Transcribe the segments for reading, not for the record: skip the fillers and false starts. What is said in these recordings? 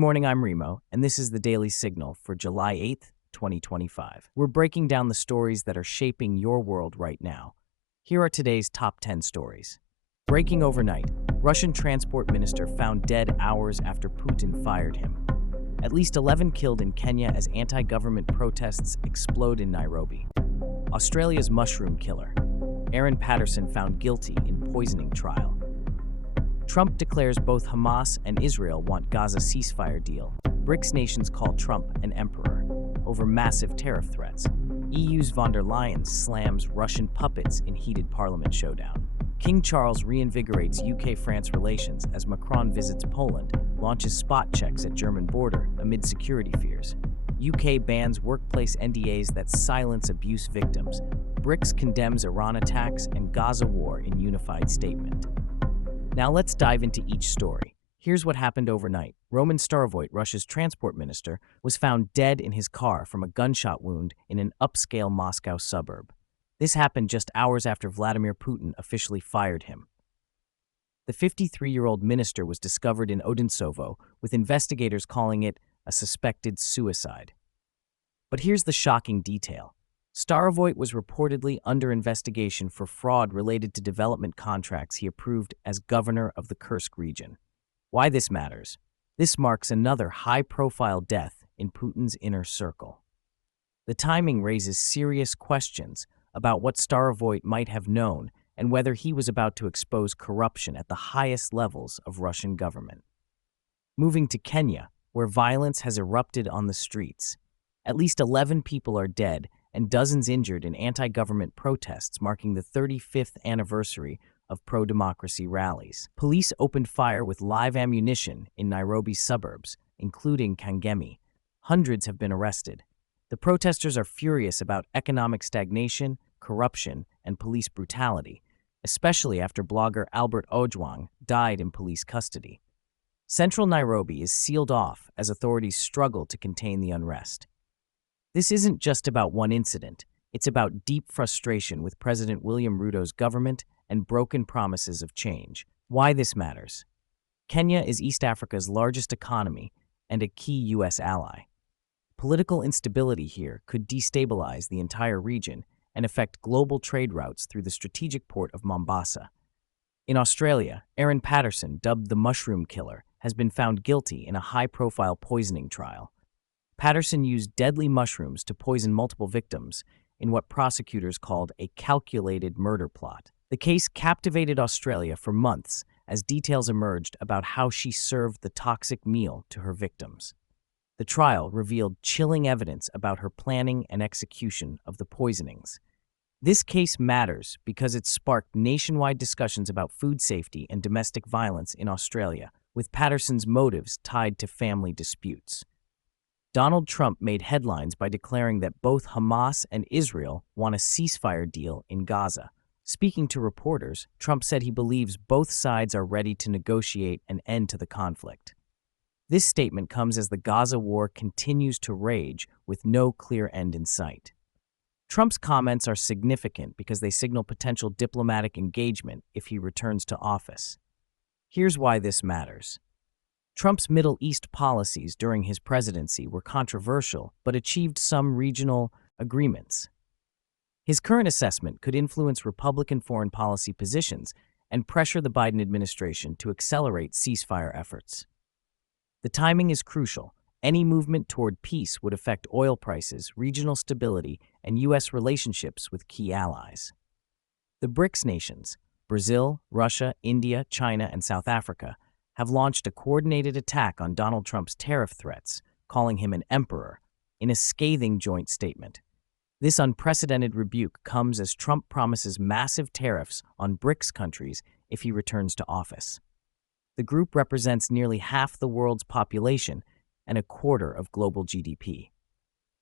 morning, I'm Remo, and this is the Daily Signal for July 8th, 2025. We're breaking down the stories that are shaping your world right now. Here are today's top 10 stories. Breaking overnight, Russian transport minister found dead hours after Putin fired him. At least 11 killed in Kenya as anti-government protests explode in Nairobi. Australia's mushroom killer, Aaron Patterson, found guilty in poisoning trial. Trump declares both Hamas and Israel want Gaza ceasefire deal. BRICS nations call Trump an emperor over massive tariff threats. EU's von der Leyen slams Russian puppets in heated parliament showdown. King Charles reinvigorates UK-France relations as Macron visits Poland, launches spot checks at German border amid security fears. UK bans workplace NDAs that silence abuse victims. BRICS condemns Iran attacks and Gaza war in unified statement. Now let's dive into each story. Here's what happened overnight. Roman Starovoyt, Russia's transport minister, was found dead in his car from a gunshot wound in an upscale Moscow suburb. This happened just hours after Vladimir Putin officially fired him. The 53-year-old minister was discovered in Odintsovo, with investigators calling it a suspected suicide. But here's the shocking detail. Starovoyt was reportedly under investigation for fraud related to development contracts he approved as governor of the Kursk region. Why this matters? This marks another high-profile death in Putin's inner circle. The timing raises serious questions about what Starovoyt might have known and whether he was about to expose corruption at the highest levels of Russian government. Moving to Kenya, where violence has erupted on the streets. At least 11 people are dead and dozens injured in anti-government protests marking the 35th anniversary of pro-democracy rallies. Police opened fire with live ammunition in Nairobi's suburbs, including Kangemi. Hundreds have been arrested. The protesters are furious about economic stagnation, corruption, and police brutality, especially after blogger Albert Ojwang died in police custody. Central Nairobi is sealed off as authorities struggle to contain the unrest. This isn't just about one incident. It's about deep frustration with President William Ruto's government and broken promises of change. Why this matters? Kenya is East Africa's largest economy and a key U.S. ally. Political instability here could destabilize the entire region and affect global trade routes through the strategic port of Mombasa. In Australia, Aaron Patterson, dubbed the mushroom killer, has been found guilty in a high-profile poisoning trial. Patterson used deadly mushrooms to poison multiple victims in what prosecutors called a calculated murder plot. The case captivated Australia for months as details emerged about how she served the toxic meal to her victims. The trial revealed chilling evidence about her planning and execution of the poisonings. This case matters because it sparked nationwide discussions about food safety and domestic violence in Australia, with Patterson's motives tied to family disputes. Donald Trump made headlines by declaring that both Hamas and Israel want a ceasefire deal in Gaza. Speaking to reporters, Trump said he believes both sides are ready to negotiate an end to the conflict. This statement comes as the Gaza war continues to rage with no clear end in sight. Trump's comments are significant because they signal potential diplomatic engagement if he returns to office. Here's why this matters. Trump's Middle East policies during his presidency were controversial but achieved some regional agreements. His current assessment could influence Republican foreign policy positions and pressure the Biden administration to accelerate ceasefire efforts. The timing is crucial. Any movement toward peace would affect oil prices, regional stability, and U.S. relationships with key allies. The BRICS nations, Brazil, Russia, India, China, and South Africa, have launched a coordinated attack on Donald Trump's tariff threats, calling him an emperor, in a scathing joint statement. This unprecedented rebuke comes as Trump promises massive tariffs on BRICS countries if he returns to office. The group represents nearly half the world's population and a quarter of global GDP.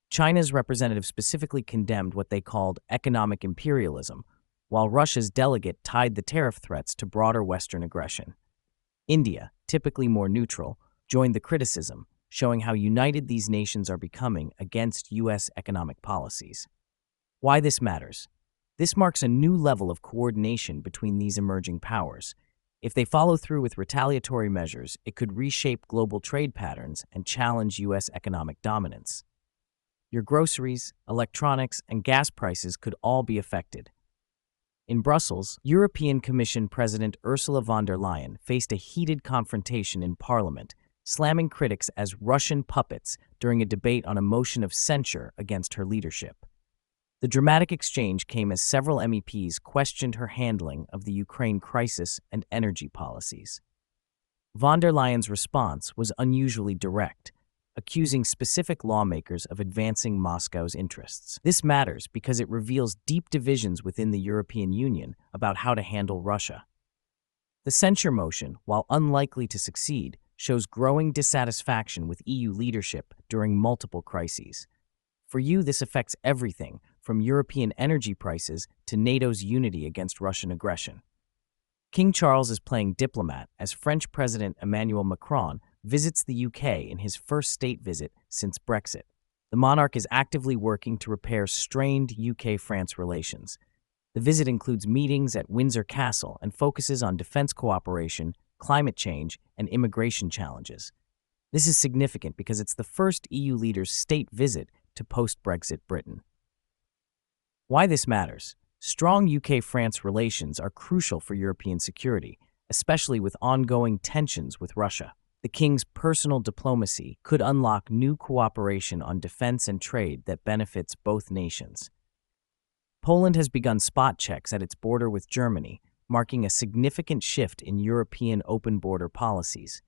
China's representative specifically condemned what they called economic imperialism, while Russia's delegate tied the tariff threats to broader Western aggression. India, typically more neutral, joined the criticism, showing how united these nations are becoming against U.S. economic policies. Why this matters? This marks a new level of coordination between these emerging powers. If they follow through with retaliatory measures, it could reshape global trade patterns and challenge U.S. economic dominance. Your groceries, electronics, and gas prices could all be affected. In Brussels, European Commission President Ursula von der Leyen faced a heated confrontation in Parliament, slamming critics as Russian puppets during a debate on a motion of censure against her leadership. The dramatic exchange came as several MEPs questioned her handling of the Ukraine crisis and energy policies. Von der Leyen's response was unusually direct, accusing specific lawmakers of advancing Moscow's interests. This matters because it reveals deep divisions within the European Union about how to handle Russia. The censure motion, while unlikely to succeed, shows growing dissatisfaction with EU leadership during multiple crises. For you, this affects everything, from European energy prices to NATO's unity against Russian aggression. King Charles is playing diplomat as French President Emmanuel Macron visits the UK in his first state visit since Brexit. The monarch is actively working to repair strained UK-France relations. The visit includes meetings at Windsor Castle and focuses on defense cooperation, climate change, and immigration challenges. This is significant because it's the first EU leader's state visit to post-Brexit Britain. Why this matters? Strong UK-France relations are crucial for European security, especially with ongoing tensions with Russia. The king's personal diplomacy could unlock new cooperation on defense and trade that benefits both nations. Poland has begun spot checks at its border with Germany, marking a significant shift in European open border policies.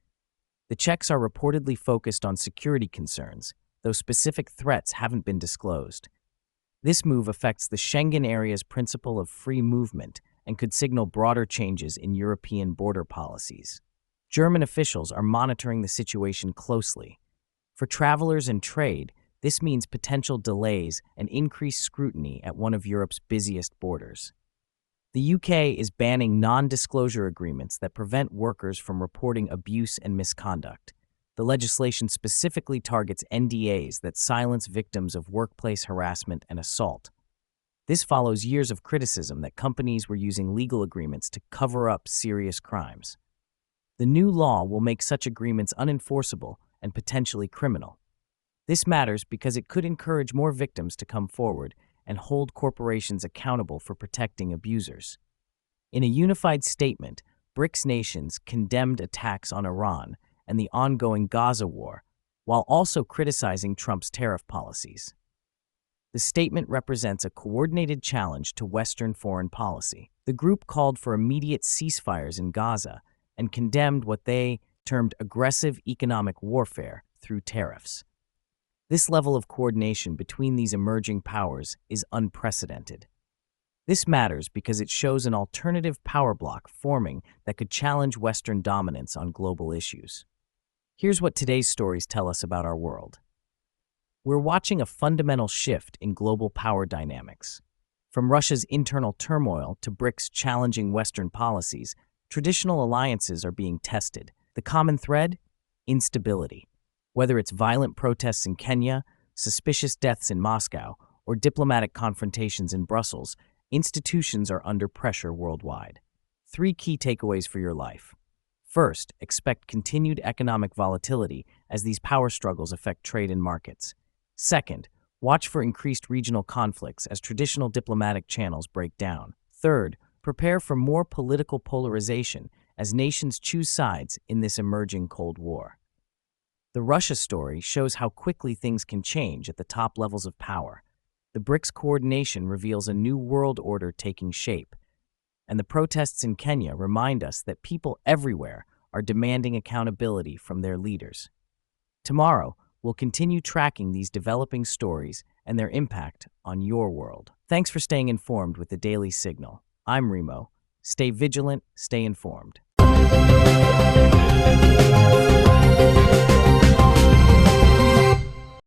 The checks are reportedly focused on security concerns, though specific threats haven't been disclosed. This move affects the Schengen area's principle of free movement and could signal broader changes in European border policies. German officials are monitoring the situation closely. For travelers and trade, this means potential delays and increased scrutiny at one of Europe's busiest borders. The UK is banning non-disclosure agreements that prevent workers from reporting abuse and misconduct. The legislation specifically targets NDAs that silence victims of workplace harassment and assault. This follows years of criticism that companies were using legal agreements to cover up serious crimes. The new law will make such agreements unenforceable and potentially criminal. This matters because it could encourage more victims to come forward and hold corporations accountable for protecting abusers. In a unified statement, BRICS nations condemned attacks on Iran and the ongoing Gaza war, while also criticizing Trump's tariff policies. The statement represents a coordinated challenge to Western foreign policy. The group called for immediate ceasefires in Gaza and condemned what they termed aggressive economic warfare through tariffs. This level of coordination between these emerging powers is unprecedented. This matters because it shows an alternative power bloc forming that could challenge Western dominance on global issues. Here's what today's stories tell us about our world. We're watching a fundamental shift in global power dynamics. From Russia's internal turmoil to BRICS challenging Western policies, traditional alliances are being tested. The common thread? Instability. Whether it's violent protests in Kenya, suspicious deaths in Moscow, or diplomatic confrontations in Brussels, institutions are under pressure worldwide. 3 key takeaways for your life. First, expect continued economic volatility as these power struggles affect trade and markets. Second, watch for increased regional conflicts as traditional diplomatic channels break down. Third, prepare for more political polarization as nations choose sides in this emerging Cold War. The Russia story shows how quickly things can change at the top levels of power. The BRICS coordination reveals a new world order taking shape. And the protests in Kenya remind us that people everywhere are demanding accountability from their leaders. Tomorrow, we'll continue tracking these developing stories and their impact on your world. Thanks for staying informed with the Daily Signal. I'm Remo. Stay vigilant, stay informed.